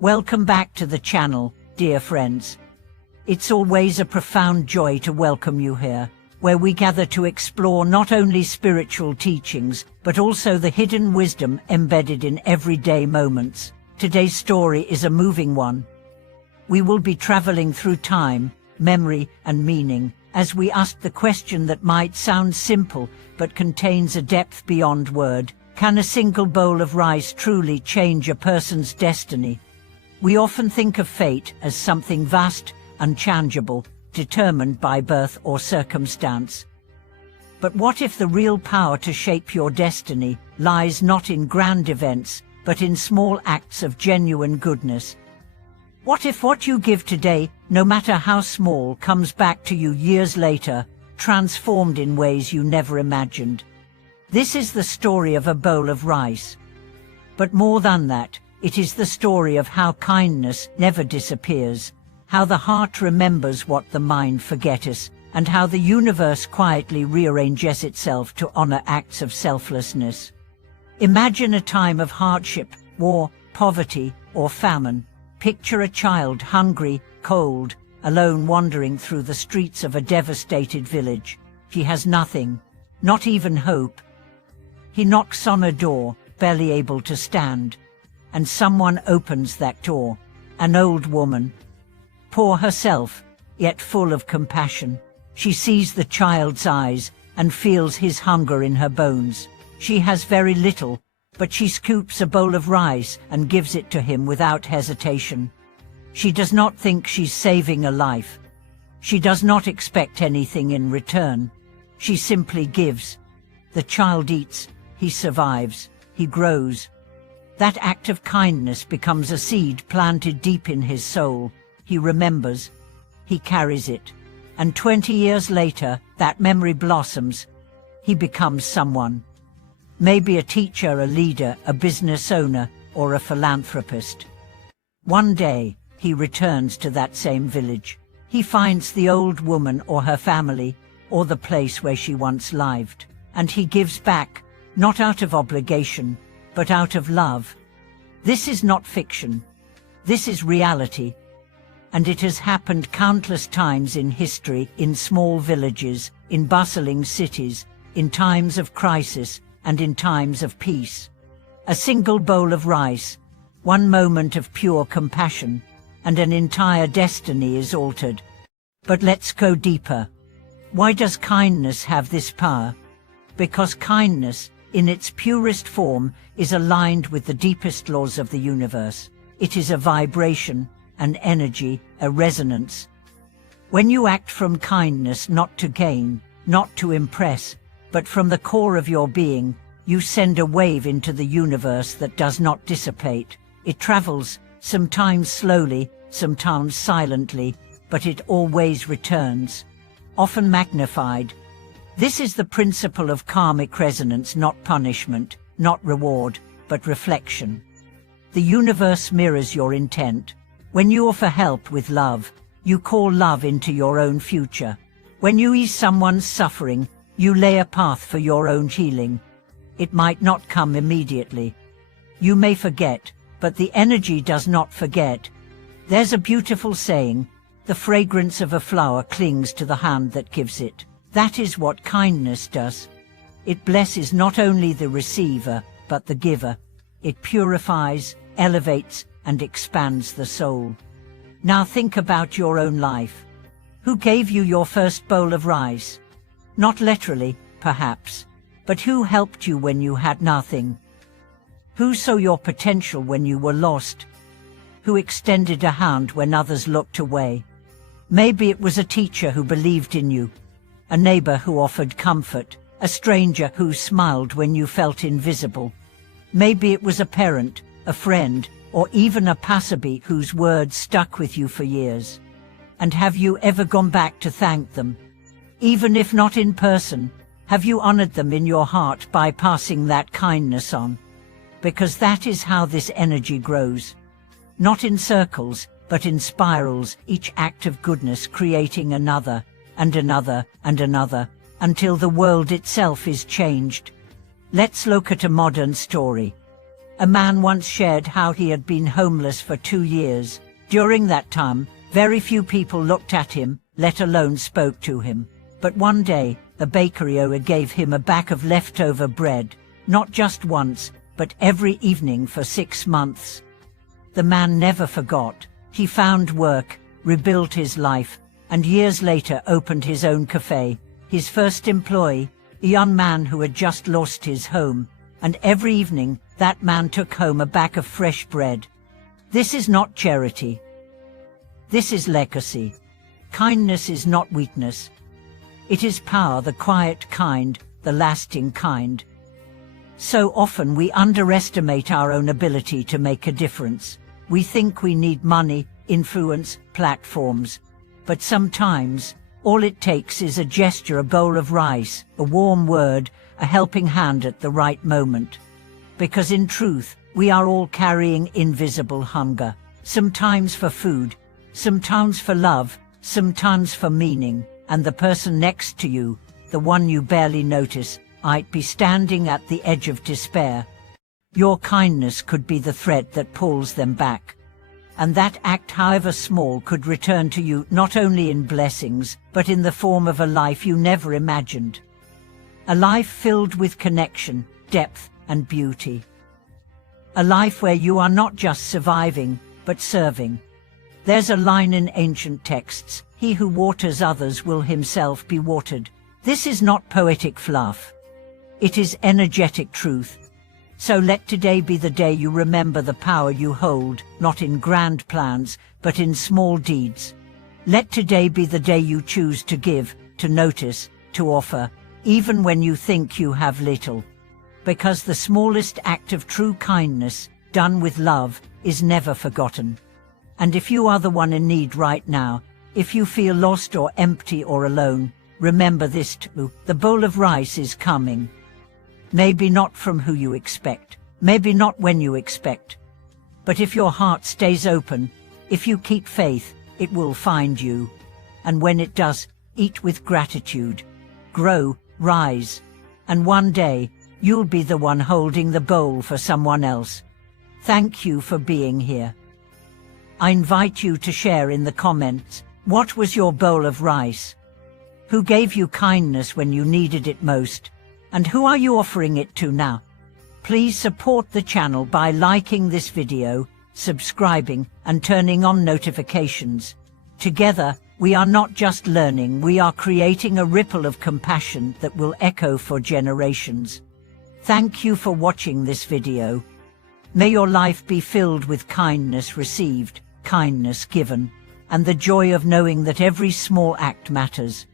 Welcome back to the channel, dear friends. It's always a profound joy to welcome you here, where we gather to explore not only spiritual teachings, but also the hidden wisdom embedded in everyday moments. Today's story is a moving one. We will be traveling through time, memory, and meaning, as we ask the question that might sound simple, but contains a depth beyond word. Can a single bowl of rice truly change a person's destiny? We often think of fate as something vast, unchangeable, determined by birth or circumstance. But what if the real power to shape your destiny lies not in grand events, but in small acts of genuine goodness? What if what you give today, no matter how small, comes back to you years later, transformed in ways you never imagined? This is the story of a bowl of rice. But more than that, it is the story of how kindness never disappears, how the heart remembers what the mind forgetteth, and how the universe quietly rearranges itself to honor acts of selflessness. Imagine a time of hardship, war, poverty, or famine. Picture a child hungry, cold, alone wandering through the streets of a devastated village. He has nothing, not even hope. He knocks on a door, barely able to stand, and someone opens that door, an old woman. Poor herself, yet full of compassion. She sees the child's eyes and feels his hunger in her bones. She has very little, but she scoops a bowl of rice and gives it to him without hesitation. She does not think she's saving a life. She does not expect anything in return. She simply gives. The child eats, he survives, he grows. That act of kindness becomes a seed planted deep in his soul. He remembers, he carries it, and 20 years later, that memory blossoms. He becomes someone. Maybe a teacher, a leader, a business owner, or a philanthropist. One day, he returns to that same village. He finds the old woman or her family, or the place where she once lived, and he gives back, not out of obligation, but out of love. This is not fiction. This is reality. And it has happened countless times in history, in small villages, in bustling cities, in times of crisis, and in times of peace. A single bowl of rice, one moment of pure compassion, and an entire destiny is altered. But let's go deeper. Why does kindness have this power? Because kindness, in its purest form, is aligned with the deepest laws of the universe. It is a vibration, an energy, a resonance. When you act from kindness, not to gain, not to impress, but from the core of your being, you send a wave into the universe that does not dissipate. It travels, sometimes slowly, sometimes silently, but it always returns, often magnified. This is the principle of karmic resonance, not punishment, not reward, but reflection. The universe mirrors your intent. When you offer help with love, you call love into your own future. When you ease someone's suffering, you lay a path for your own healing. It might not come immediately. You may forget, but the energy does not forget. There's a beautiful saying, the fragrance of a flower clings to the hand that gives it. That is what kindness does. It blesses not only the receiver, but the giver. It purifies, elevates, and expands the soul. Now think about your own life. Who gave you your first bowl of rice? Not literally, perhaps, but who helped you when you had nothing? Who saw your potential when you were lost? Who extended a hand when others looked away? Maybe it was a teacher who believed in you, a neighbor who offered comfort, a stranger who smiled when you felt invisible. Maybe it was a parent, a friend, or even a passerby whose words stuck with you for years. And have you ever gone back to thank them? Even if not in person, have you honored them in your heart by passing that kindness on? Because that is how this energy grows. Not in circles, but in spirals, each act of goodness creating another, and another, and another, until the world itself is changed. Let's look at a modern story. A man once shared how he had been homeless for 2 years. During that time, very few people looked at him, let alone spoke to him. But one day, the bakery owner gave him a bag of leftover bread, not just once, but every evening for 6 months. The man never forgot. He found work, rebuilt his life, and years later opened his own cafe. His first employee, a young man who had just lost his home, and every evening that man took home a bag of fresh bread. This is not charity. This is legacy. Kindness is not weakness. It is power, the quiet kind, the lasting kind. So often we underestimate our own ability to make a difference. We think we need money, influence, platforms. But sometimes, all it takes is a gesture, a bowl of rice, a warm word, a helping hand at the right moment. Because in truth, we are all carrying invisible hunger. Sometimes for food, sometimes for love, sometimes for meaning. And the person next to you, the one you barely notice, might be standing at the edge of despair. Your kindness could be the thread that pulls them back. And that act, however small, could return to you not only in blessings, but in the form of a life you never imagined. A life filled with connection, depth, and beauty. A life where you are not just surviving, but serving. There's a line in ancient texts, "He who waters others will himself be watered." This is not poetic fluff. It is energetic truth. So let today be the day you remember the power you hold, not in grand plans, but in small deeds. Let today be the day you choose to give, to notice, to offer, even when you think you have little. Because the smallest act of true kindness, done with love, is never forgotten. And if you are the one in need right now, if you feel lost or empty or alone, remember this too: the bowl of rice is coming. Maybe not from who you expect, maybe not when you expect. But if your heart stays open, if you keep faith, it will find you. And when it does, eat with gratitude. Grow, rise. And one day, you'll be the one holding the bowl for someone else. Thank you for being here. I invite you to share in the comments, what was your bowl of rice? Who gave you kindness when you needed it most? And who are you offering it to now? Please support the channel by liking this video, subscribing, and turning on notifications. Together, we are not just learning, we are creating a ripple of compassion that will echo for generations. Thank you for watching this video. May your life be filled with kindness received, kindness given, and the joy of knowing that every small act matters.